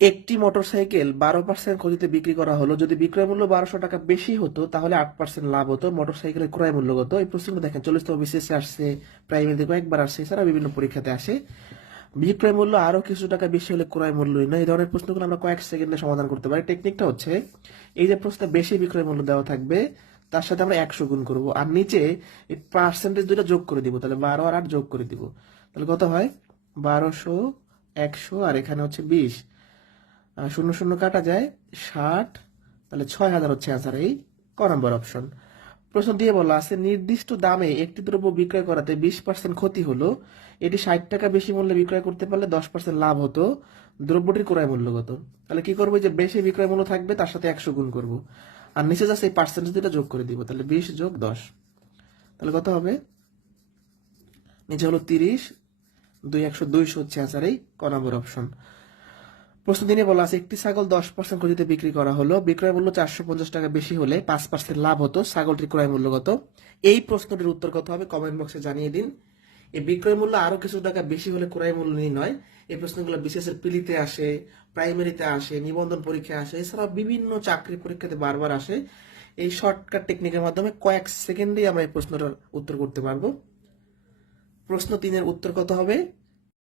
একটি মোটরসাইকেল 12% ক্ষতিতে বিক্রি করা হলো। যদি বিক্রয় মূল্য 1200 টাকা বেশি হতো তাহলে 8% লাভ হতো। মোটরসাইকেলের ক্রয় মূল্য কত? এই প্রশ্নগুলো দেখেন 40তম বিসিএস আসছে, প্রাইমারিতে কয়েকবার আসছে, এছাড়া বিভিন্ন পরীক্ষাতে আসে। বিক্রয় মূল্য আরো কিছু টাকা বেশি হলে ক্রয় মূল্য নয়। এই ধরনের প্রশ্নগুলো আমরা কয়েক সেকেন্ডে সমাধান করতে পারি। টেকনিকটা হচ্ছে, এই যে প্রশ্নে বেশি বিক্রয় মূল্য দেওয়া থাকবে তার সাথে আমরা 100 গুণ করব, আর নিচে এই পার্সেন্টেজ দুটো যোগ করে দিব। তাহলে 12 আর 8 যোগ করে দিব। তাহলে কত হয়? 1200, 100, আর এখানে হচ্ছে 20। শূন্য শূন্য কাটা যায়, 60। তাহলে 6000 হচ্ছে অ্যান্সার, এই ক নম্বর অপশন। প্রশ্ন দিয়ে বলা আছে, নির্দিষ্ট দামে একটি দ্রব্য বিক্রয় করাতে 20% ক্ষতি হলো। এটি 60 টাকা বেশি মূল্যে বিক্রয় করতে পারলে 10% লাভ হতো। দ্রব্যটির ক্রয় মূল্য কত? তাহলে কি করবো? যে বেশি বিক্রয় মূল্য থাকবে তার সাথে 100 গুণ করব, আর নিচে যাচ্ছে এই পার্সেন্টেজ দুটো যোগ করে দিব। তাহলে 20 যোগ 10, তাহলে কত হবে? নিচে হলো 30, 2 100, 200 হচ্ছে অ্যান্সার, এই ক নম্বর অপশন। প্রশ্ন দিনে বলা আছে, একটি ছাগল 10% ক্ষতিতে বিক্রি করা হলো। বিক্রয় মূল্য 450 টাকা বেশি হলে 5% লাভ হতো। ছাগলটির ক্রয় মূল্য কত? এই প্রশ্নটির উত্তর কত হবে কমেন্ট বক্সে জানিয়ে দিন। এই বিক্রয় মূল্য আরো কিছু টাকা বেশি হলে ক্রয় মূল্য নির্ণয়, এই প্রশ্নগুলো বিশেষ পিলিতে আসে, প্রাইমারিতে আসে, নিবন্ধন পরীক্ষায় আসে, এছাড়া বিভিন্ন চাকরি পরীক্ষাতে বারবার আসে। এই শর্টকাট টেকনিকের মাধ্যমে কয়েক সেকেন্ডেই আমরা এই প্রশ্নটার উত্তর করতে পারবো। প্রশ্ন 3-এর উত্তর কত হবে?